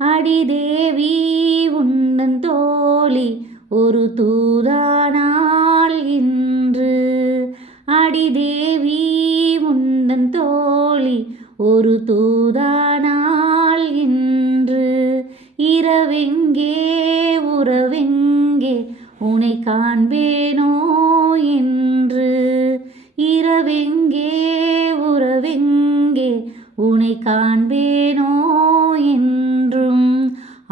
அடிதேவி உந்தன் தோழி ஒரு தூதானாள் இன்று. அடிதேவி உந்தன் தோழி ஒரு தூதானாள் இன்று. இரவெங்கே உறவெங்கே உனை காண்பேனோ என்று. இரவெங்கே உறவெங்கே உனை காண்பேனோ என்றும்.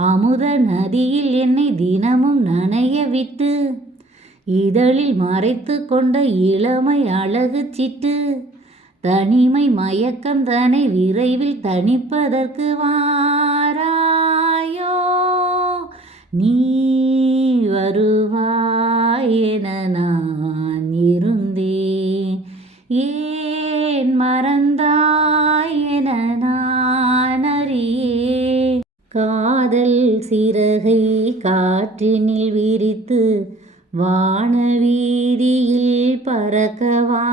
அமுத நதியில் என்னை தினமும் நனைய விட்டு இதழில் மறைத்து கொண்ட இளமை அழகு சிட்டு. தனிமை மயக்கம் தனை விரைவில் தணிப்பதற்கு வாராயோ. நீ வருவாய் என நான் இருந்தேன், ஏன் மறந்தாய் என நான் அறியேன். காதல் சிறகை காற்றினில் விரித்து வானவீதியில் பறக்கவா.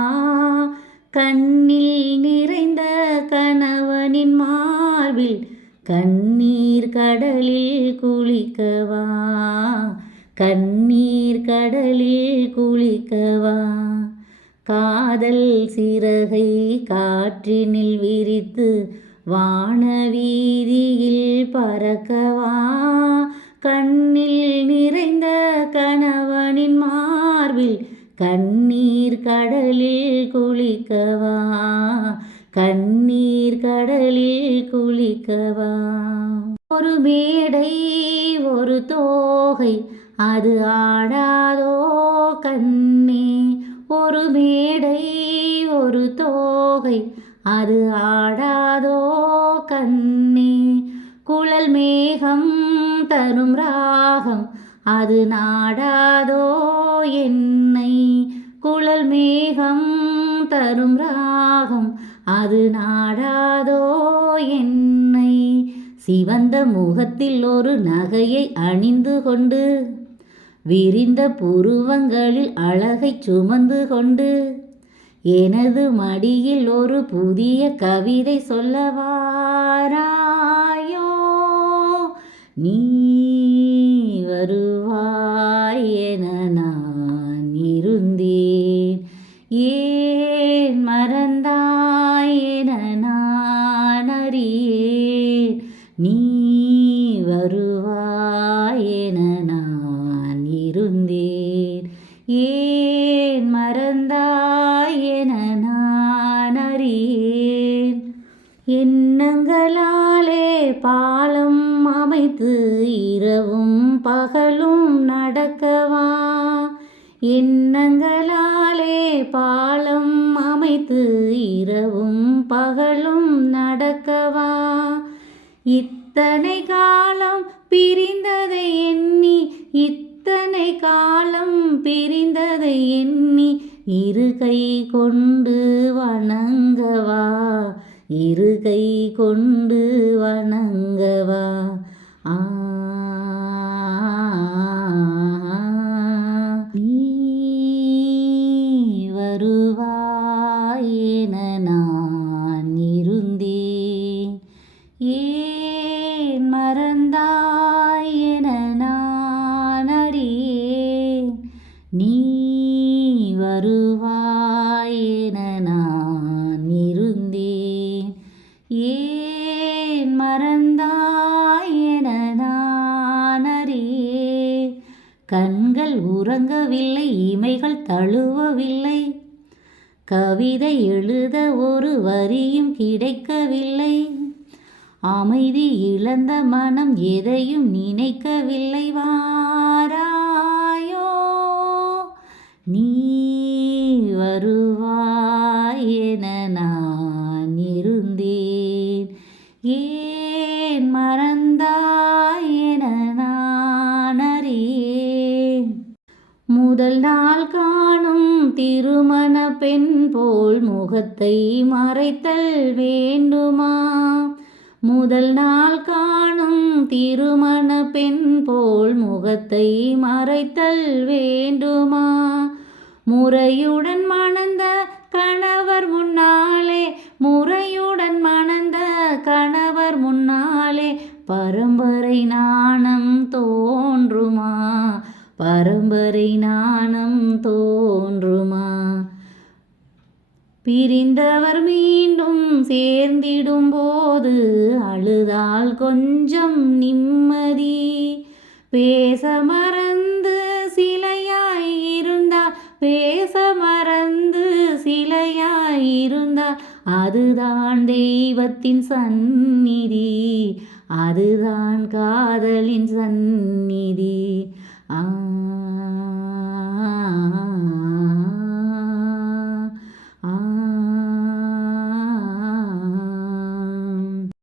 கண்ணில் நிறைந்த கணவனின் மார்பில் கண்ணீர் கடலில் குளிக்கவா. கண்ணீர் கடலில் குளிக்கவா. காதல் சிறகை காற்றினில் விரித்து வானவீதியில் பறக்கவா. கண்ணில் நிறைந்த கணவனின் மார்பில் கண்ணீர் கடலில் குளிக்கவா. கண்ணீர் கடலில் குளிக்கவா. ஒரு மேடை ஒரு தோகை அது ஆடாதோ கண்ணே. ஒரு மேடை ஒரு தோகை அது ஆடாதோ கண்ணே. குழல் மேகம் தரும் ராகம் அது நாடாதோ என்னை. குழல் மேகம் தரும் ராகம் அது நாடாதோ என்னை. சிவந்த முகத்தில் ஒரு நகையை அணிந்து கொண்டு விரிந்த புருவங்களில் அழகை சுமந்து கொண்டு எனது மடியில் ஒரு புதிய கவிதை சொல்ல வாராயோ. நீ வருவாய் என நான் இருந்தேன், ஏன் மறந்தாய் என நான் அறியேன். நீ வருவாய் என நான் இருந்தேன், ஏன் மறந்தாய் என நான் அறியேன். எண்ணங்களாலே பாலம் அமைத்து இரவும் பகலும் நடக்கவா. எண்ணங்களாலே பாலம் அமைத்து இரவும் பகலும் நடக்கவா. இத்தனை காலம் பிரிந்ததை எண்ணி இத்தனை காலம் பிரிந்ததை எண்ணி இரு கை கொண்டு வணங்கவா. இரு கை கொண்டு வணங்கவா. நீ வருவாய் என நான் இருந்தேன், ஏன் மறந்தாய் என நான் அறியேன். நீ வருவாய் என நான் இருந்தேன், ஏன் மறந்தாய் என நான் அறியேன். கண்கள் உறங்கவில்லை, இமைகள் தழுவவில்லை, கவிதை எழுத ஒரு வரியும் கிடைக்கவில்லை. அமைதி இழந்த மனம் எதையும் நினைக்கவில்லை. வாராயோ. நீ வருவாய் என நான் இருந்தேன், ஏன் மறந்தாய் என நான் அறியேன். முதல் நாள் காணும் திருமண பெண் போல் முகத்தை மறைத்தல் வேண்டுமா. முதல் நாள் காணும் திருமண பெண் போல் முகத்தை மறைத்தல் வேண்டுமா. முறையுடன் மணந்த கணவர் முன்னாலே முறையுடன் மணந்த கணவர் முன்னாலே பரம்பரை நாணம் தோன்றுமா? பரம்பரை நாணம் தோன்றுமா? பிரிந்தவர் மீண்டும் சேர்ந்திடும் போது அழுதால் கொஞ்சம் நிம்மதி. பேச மறந்து சிலையாய் இருந்தால், பேச மறந்து சிலையாய் இருந்தால், அதுதான் தெய்வத்தின் சந்நிதி, அதுதான் காதலின் சந்நிதி.